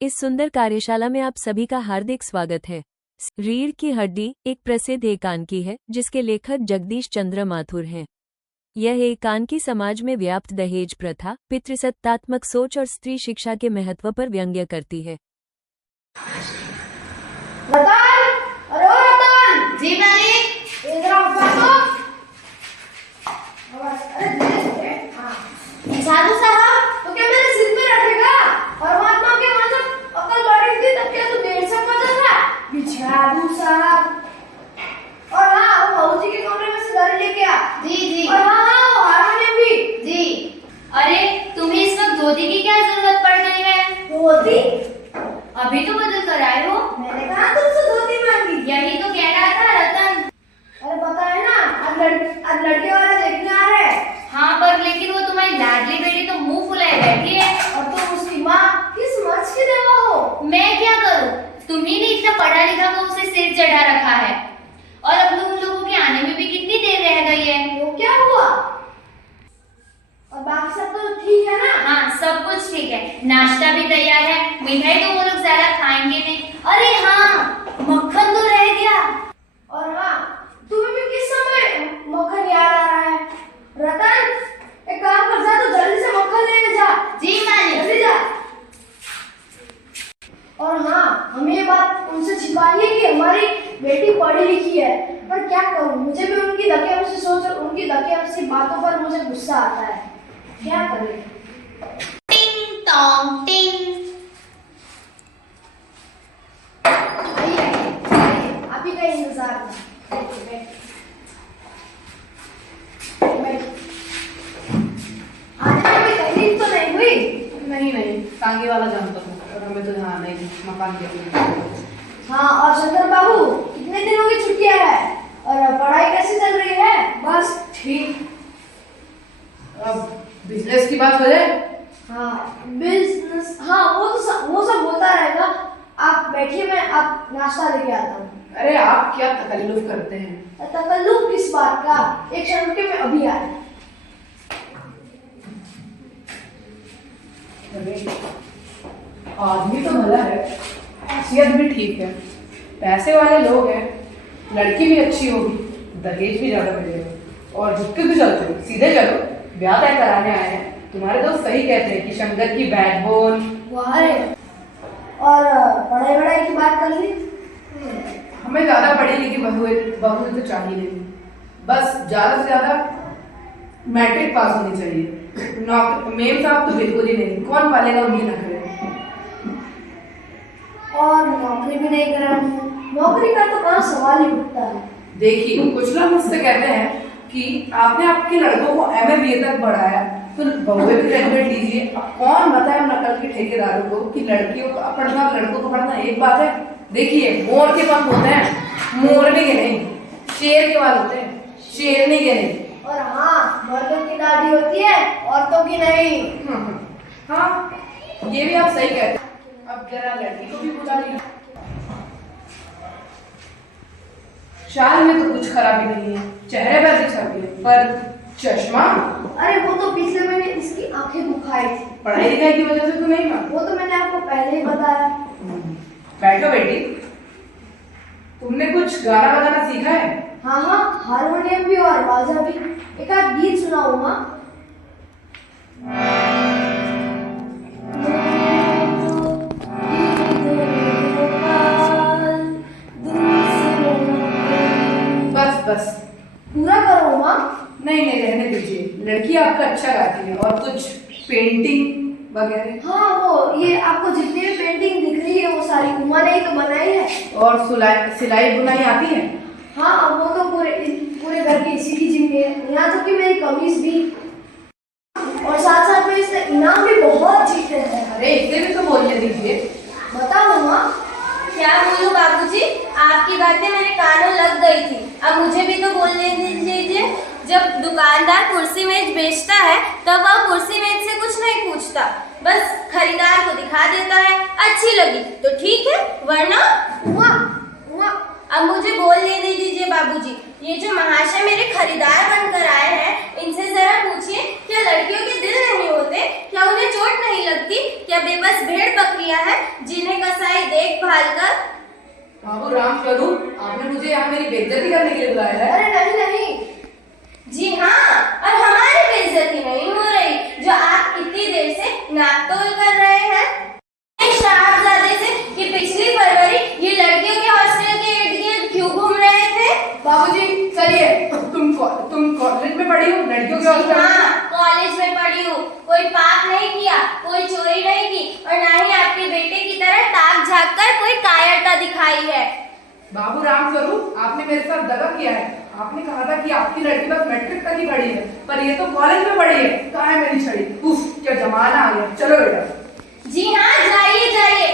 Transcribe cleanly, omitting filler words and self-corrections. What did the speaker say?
इस सुंदर कार्यशाला में आप सभी का हार्दिक स्वागत है। रीढ़ की हड्डी एक प्रसिद्ध एकांकी है जिसके लेखक जगदीश चंद्र माथुर हैं। यह एकांकी समाज में व्याप्त दहेज प्रथा, पितृसत्तात्मक सोच और स्त्री शिक्षा के महत्व पर व्यंग्य करती है। रतन, अरे ओ रतन, जी मालिक। इधर आओ बाबू। अरे धीरे हाँ। साधु साहब, तो क्या मेरे सिर पे रखेगा? परमात्मा के वहां जब अकल बढ़ी थी तब क्या तू देर से पहुंचा था? बिछादू साहब। और हाँ, वो बाबूजी के कमरे में से गाड़ी लेके आ। जी। और हाँ, वो हारमोनियम भी। जी। अरे तुम्हें इस वक्त धोती की क्या जरूरत पड़ गई है? धोती? अभी तो बदल कर आए हो। मैंने कहा तुमसे धोती मांगी। यही तो कह रहा था रतन। अरे पता है ना, आज लड़के वाले देखने आ रहे हैं। हाँ, पर लेकिन वो तुम्हारी लाडली बेटी तो मुंह फुलाए बैठी है। और तुम उसकी माँ किस मर्ज की देवा हो? मैं क्या करूँ? तुम्ही ने इतना पढ़ा लिखा कर उसे सिर चढ़ा रखा है। और अब तुम लोगों के आने में भी कितनी देर रह गई है? वो क्या हुआ? और बाकी सब तो ठीक है ना? हाँ, सब कुछ ठीक है। नाश्ता भी तैयार है। मिठाई तो वो लोग ज्यादा खाएंगे नहीं। अरे हाँ, मक्खन तो रह गया। और हाँ, तुम्हें भी किस समय मक्खन याद आ रहा है? रतन, एक काम कर, जा तो जल्दी से मक्खन लेके जा। जी मालिक। जल्दी जा। और हाँ, हमें ये बात उनसे छिपानी है कि हमारी बेटी पढ़ी लिखी है। पर क्या करूँ, मुझे भी उनकी धक्के सोच और उनकी धक्के बातों पर मुझे गुस्सा आता है। क्या करें? टिंग टोंग टिंग। आइए, आप ही का इंतजार था। आज कोई तकलीफ तो नहीं हुई? नहीं, टांगे वाला जानता हूँ और हमें तो यहाँ नहीं मकान के। हाँ, और शंकर बाबू, कितने दिनों की छुट्टियां है और पढ़ाई कैसी चल रही है? बस ठीक। अब बिजनेस की बात हो जाए। हाँ, बिजनेस, हाँ वो सब होता रहेगा। आप बैठिए, मैं आप नाश्ता लेके आता हूँ। अरे आप क्या तकल्लुफ करते हैं? तकल्लुफ किस बात का? एक क्षण रुकिए, मैं अभी आया। आदमी तो भला है, हैसियत भी ठीक है, पैसे वाले लोग हैं, लड़की भी अच्छी होगी, दहेज भी ज्यादा मिलेगा और झुक के भी चलते हो, सीधे चलो, ब्याह तय कराने आए हैं। तुम्हारे दोस्त सही कहते हैं कि शंकर की बैकबोन। अरे, और पढ़ाई की बात कर ली? हमें ज्यादा पढ़ी लिखी बहू तो चाहिए नहीं, बस ज्यादा से ज्यादा मैट्रिक पास होनी चाहिए। मेम साहब तो बिल्कुल ही नहीं, कौन पालेगा उनकी नखरे। और नौकरी भी नहीं करानी है, नौकरी का तो कहाँ सवाल ही उठता है। देखिए, कुछ लोग मुझसे कहते हैं कि आपने आपके लड़कों को MA BA तक बढ़ाया तो बहुए भी ग्रेजुएट लीजिए। अब कौन बताए उन नकल के ठेकेदारों को कि लड़कियों को पढ़ना लड़कों को पढ़ना एक बात है। देखिए, मोर के पंख होते हैं, मोरने के नहीं। शेर के बाल होते हैं, शेरनी के नहीं। और हाँ, मर्दों की दाढ़ी होती है, औरतों की नहीं। हाँ, ये भी आप सही कहते हैं। अब जरा लड़की को भी बुला लीजिए। शाल में तो कुछ खराबी नहीं है, चेहरे पर भी छवि है, पर चश्मा। अरे वो तो पिछले महीने इसकी आंखें दुखाई थी। पढ़ाई लिखाई की वजह से तो नहीं ना? वो तो मैंने आपको पहले ही बताया। बैठो बेटी, तुमने कुछ गाना बजाना सीखा है? हाँ, हारमोनियम भी और बाजा भी। एक आध गीत सुनाओ माँ। बस पूरा करो माँ। नहीं, रहने दीजिए। लड़की आपका अच्छा गाती है और कुछ पेंटिंग वगैरह। हाँ, वो ये आपको जितनी भी पेंटिंग दिख रही है वो सारी उमा ने ही तो बनाई है। और सिलाई बुनाई आती है? हाँ, वो तो पूरे घर की इसी की जिम्मे है। यहाँ तक कि मेरी कमीज भी। और साथ में इसने इनाम भी बहुत जीते हैं। अरे इसे भी तो बोलने दीजिए। बताओ माँ। क्या बोलूं बाबूजी, आपकी बातें मेरे कानों लग गई थी। अब मुझे भी तो बोलने दीजिए। जब दुकानदार कुर्सी मेज बेचता है तब वह कुर्सी मेज से कुछ नहीं पूछता, बस खरीदार को दिखा देता है। अच्छी लगी तो ठीक है, वरना उमा, अब मुझे बोल लेने दीजिए बाबूजी। ये जो महाशय मेरे खरीदार बनकर आए हैं, इनसे जरा पूछिए, क्या लड़कियों के दिल नहीं होते? क्या उन्हें चोट नहीं लगती? क्या या बेबस भेड़ बकरियां हैं जिन्हें कसाई देखभाल कर। बाबू रामस्वरूप, आपने मुझे यहाँ मेरी बेइज्जती करने के लिए बुलाया है? अरे नहीं नहीं, जी हाँ, और हमारी बेइज्जती नहीं हो रही जो आप इतनी देर से नापतोल कर रहे हैं साहबजादे से कि पिछली फरवरी ये लड़कियों के हॉस्टल के इर्द गिर्द क्यों घूम रहे थे। बाबूजी चलिए, तुम कॉलेज में पढ़ी हो, लड़कियों के हॉस्टल में? हाँ, कॉलेज में पढ़ी हूँ। कोई पाप नहीं किया, कोई चोरी नहीं की और ना ही आपके बेटे की तरह ताक झाँक कर कोई कायरता दिखाई है। बाबू रामस्वरूप, आपने मेरे साथ दगा किया है। आपने कहा था कि आपकी लड़की बस मैट्रिक तक ही पढ़ी है, पर ये तो कॉलेज में पढ़ी है। कहाँ है मेरी छड़ी? उफ, क्या जमाना आ गया। चलो बेटा। जी हाँ, जाइए जाइए,